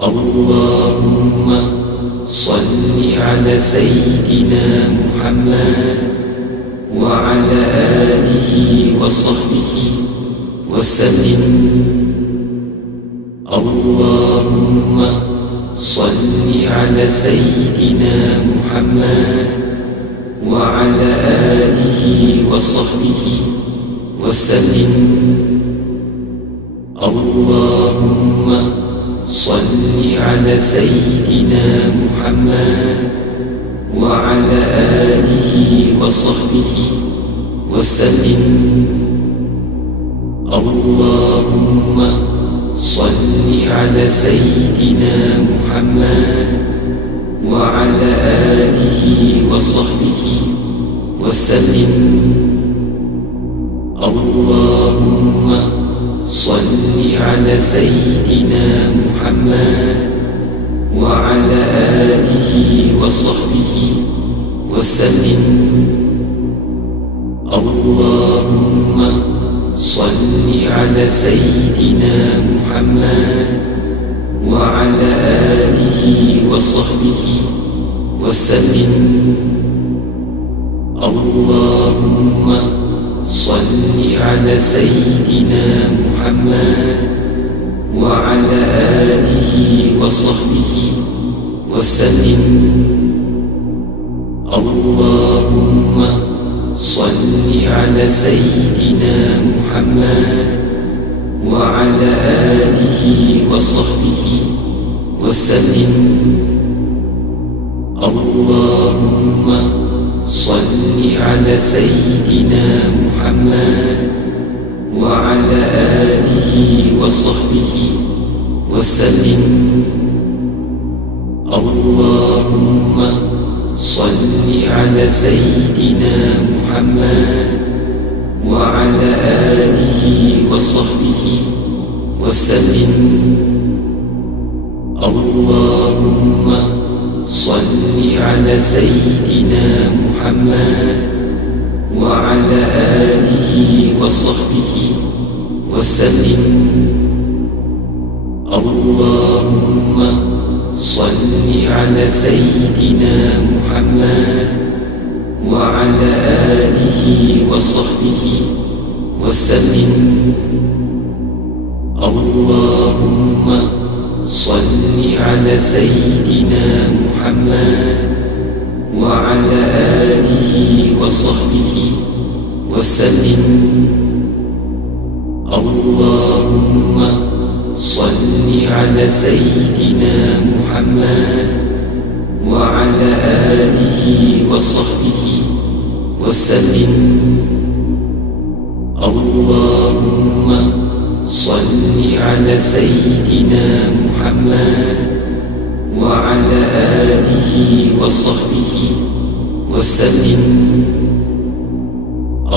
اللهم صل على سيدنا محمد وعلى آله وصحبه وسلم. اللهم صل على سيدنا محمد وعلى آله وصحبه وسلم. اللهم صل على سيدنا محمد وعلى آله وصحبه وسلم. اللهم صل على سيدنا محمد وعلى آله وصحبه وسلم. اللهم صل على سيدنا محمد وعلى آله وصحبه وسلم. اللهم صل على سيدنا محمد وعلى آله وصحبه وسلم. اللهم صل على سيدنا محمد وعلى آله وصحبه وسلم. اللهم صل على سيدنا محمد وعلى آله وصحبه وسلم. اللهم صل على سيدنا محمد وعلى آله وصحبه وسلم. اللهم صل على سيدنا محمد وعلى آله وصحبه وسلم. اللهم صل على سيدنا محمد وعلى آله وصحبه وسلم. اللهم صل على سيدنا محمد وعلى آله وصحبه وسلم. اللهم صل على سيدنا محمد وعلى آله وصحبه وسلم. اللهم صل على سيدنا محمد وعلى آله وصحبه وسلم. اللهم صل على سيدنا محمد وعلى آله وصحبه وسلم.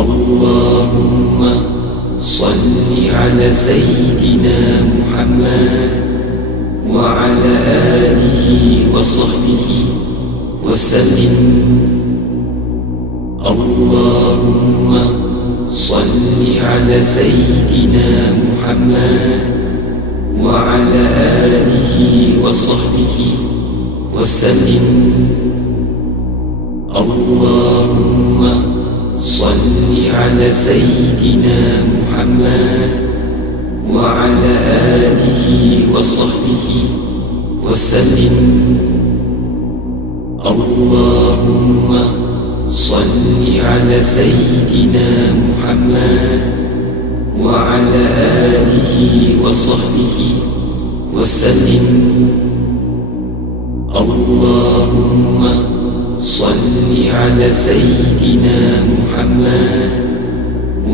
اللهم صل على سيدنا محمد وعلى آله وصحبه وسلم. اللهم صل على سيدنا محمد وعلى آله وصحبه وسلم. اللهم صل على سيدنا محمد وعلى آله وصحبه وسلم. اللهم صل على سيدنا محمد وعلى آله وصحبه وسلم. اللهم صل على سيدنا محمد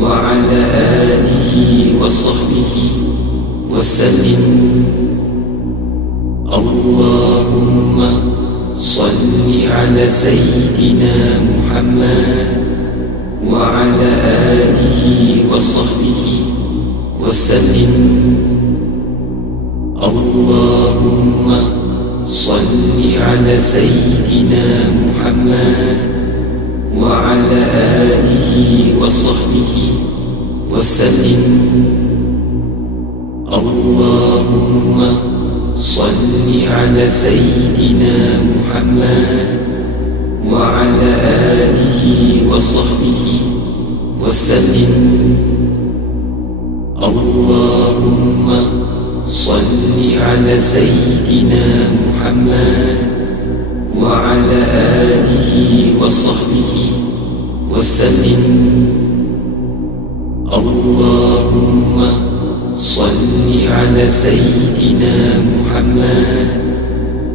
وعلى آله وصحبه وسلم. اللهم صل على سيدنا محمد وعلى آله وصحبه وسلم. اللهم صل على سيدنا محمد وعلى آله وصحبه وسلم. اللهم صل على سيدنا محمد وعلى آله وصحبه وسلم. اللهم صل على سيدنا محمد وعلى آله وصحبه وسلم. اللهم صل على سيدنا محمد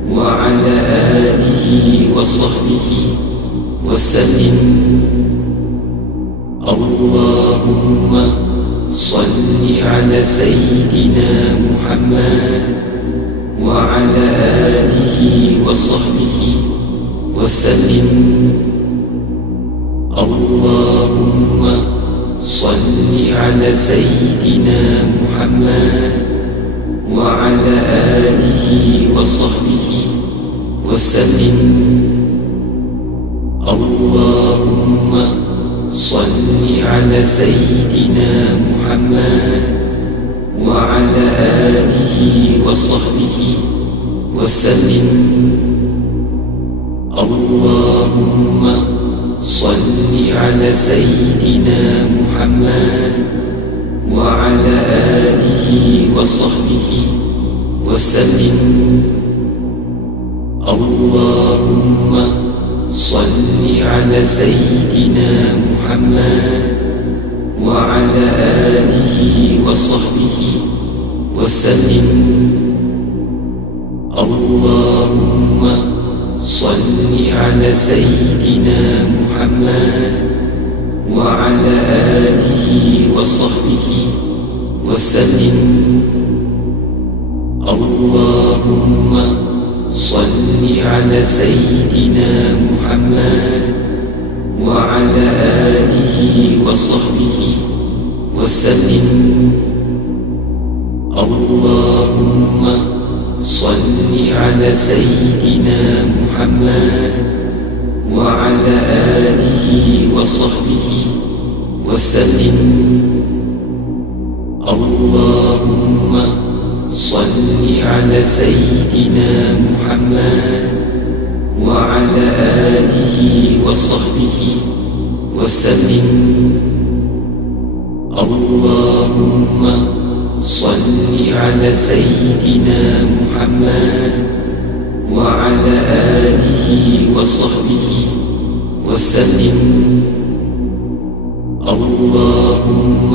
وعلى آله وصحبه وسلم. اللهم صل على سيدنا محمد وعلى آله وصحبه وسلم. اللهم صل على سيدنا محمد وعلى آله وصحبه وسلم. اللهم صل على سيدنا محمد وعلى آله وصحبه وسلم. اللهم صل على سيدنا محمد وعلى آله وصحبه وسلم. اللهم صل على سيدنا محمد وعلى آله وصحبه وسلم. اللهم صل على سيدنا محمد وعلى آله وصحبه وسلم. اللهم صل على سيدنا محمد وعلى آله وصحبه وسلم. اللهم صل على سيدنا محمد وعلى آله وصحبه وسلم. اللهم صل على سيدنا محمد وعلى آله وصحبه وسلم. اللهم صل على سيدنا محمد وعلى آله وصحبه وسلم. اللهم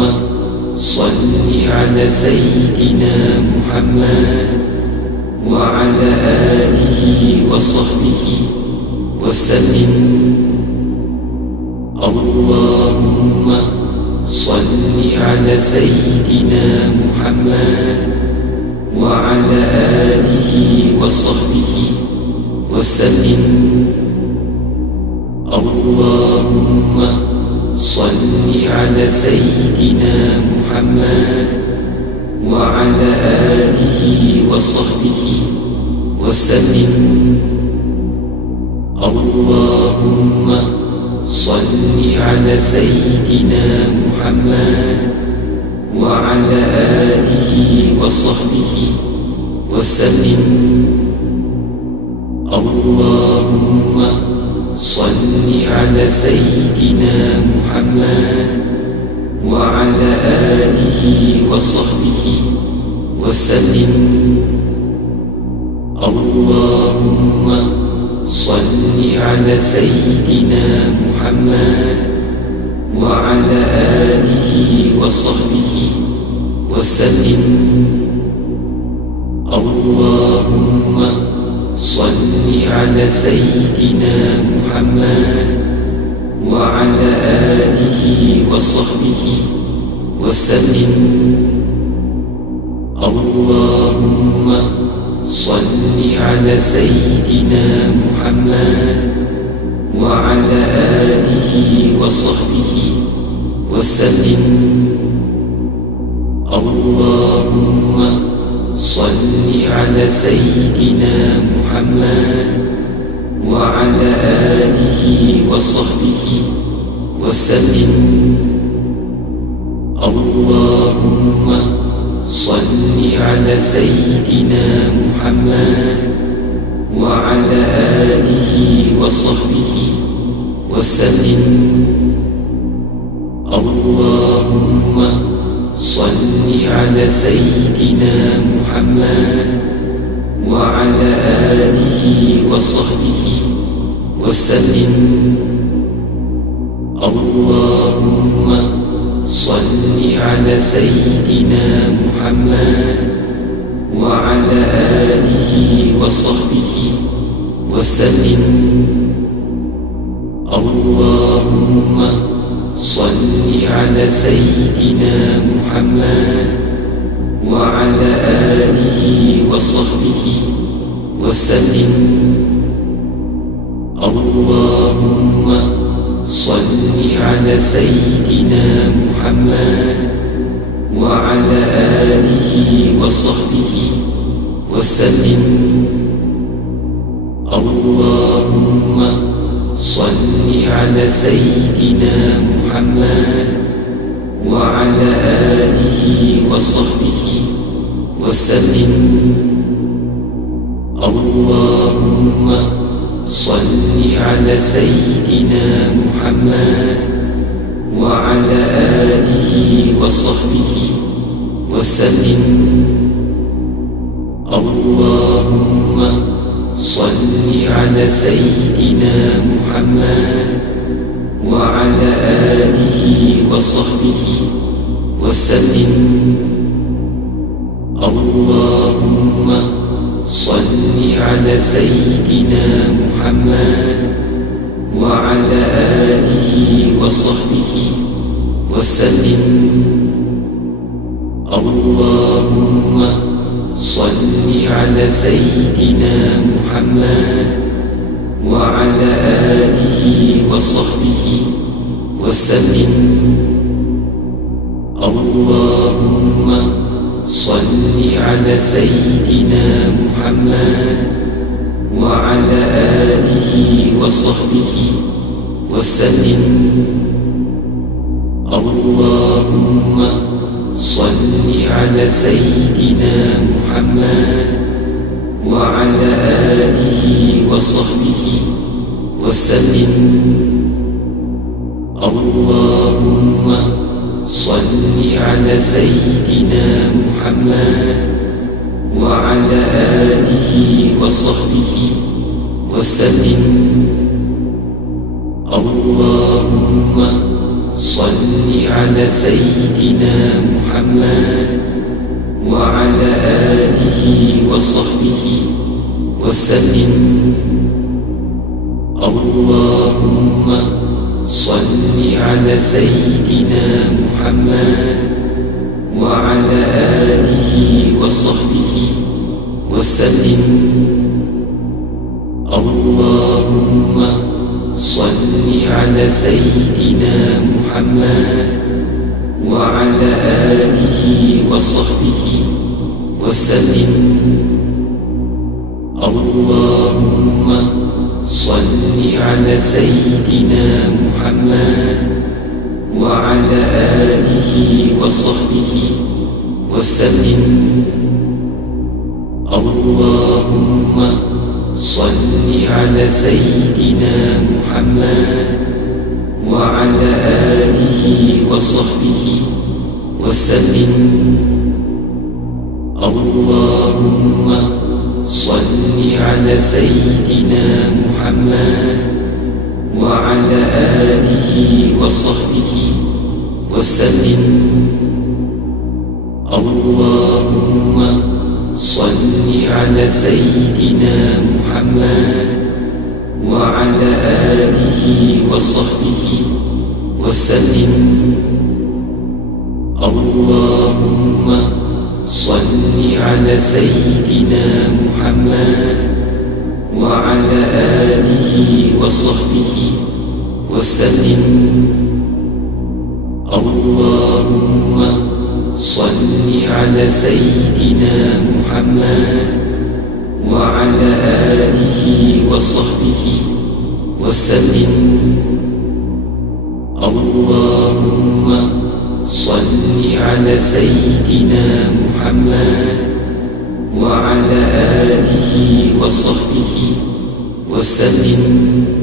صل على سيدنا محمد وعلى آله وصحبه وسلم. اللهم صل على سيدنا محمد وعلى آله وصحبه وسلم. اللهم صل على سيدنا محمد وعلى آله وصحبه وسلم. اللهم صل على سيدنا محمد وعلى آله وصحبه وسلم. اللهم صل على سيدنا محمد وعلى آله وصحبه وسلم. اللهم صل على سيدنا محمد وعلى آله وصحبه وسلم. اللهم صل على سيدنا محمد وعلى آله وصحبه وسلم. اللهم صل على سيدنا محمد وعلى آله وصحبه وسلم. اللهم صل على سيدنا محمد وعلى آله وصحبه وسلم. اللهم صل على سيدنا محمد وعلى آله وصحبه وسلم. اللهم صل على سيدنا محمد وعلى آله وصحبه وسلم. اللهم صل على سيدنا محمد وعلى آله وصحبه وسلم. اللهم صل على سيدنا محمد وعلى آله وصحبه وسلم. اللهم صل على سيدنا محمد وعلى آله وصحبه وسلم. اللهم صل على سيدنا محمد وعلى آله وصحبه وسلم. اللهم صل على سيدنا محمد وعلى آله وصحبه وسلم. اللهم صل على سيدنا محمد وعلى آله وصحبه وسلم. اللهم صل على سيدنا محمد وعلى آله وصحبه وسلم. اللهم صل على سيدنا محمد وعلى آله وصحبه وسلم. اللهم صل على سيدنا محمد وعلى آله وصحبه وسلم. اللهم صل على سيدنا محمد وعلى آله وصحبه وسلم. اللهم صل على سيدنا محمد وعلى آله وصحبه وسلم. اللهم صل على سيدنا محمد وعلى آله وصحبه وسلم. اللهم صل على سيدنا محمد وعلى آله وصحبه وسلم. اللهم صل على سيدنا محمد وعلى آله وصحبه وسلم. اللهم صل على سيدنا محمد وعلى آله وصحبه وسلم. اللهم صل على سيدنا محمد وعلى آله وصحبه وسلم. اللهم صل على سيدنا محمد وعلى آله وصحبه وسلم. اللهم صل على سيدنا محمد وعلى آله وصحبه وسلم. اللهم صل على سيدنا محمد وعلى آله وصحبه وسلم. اللهم صل على سيدنا محمد وعلى آله وصحبه وسلم. اللهم صل على سيدنا محمد محمد وعلى آله وصحبه وسلم.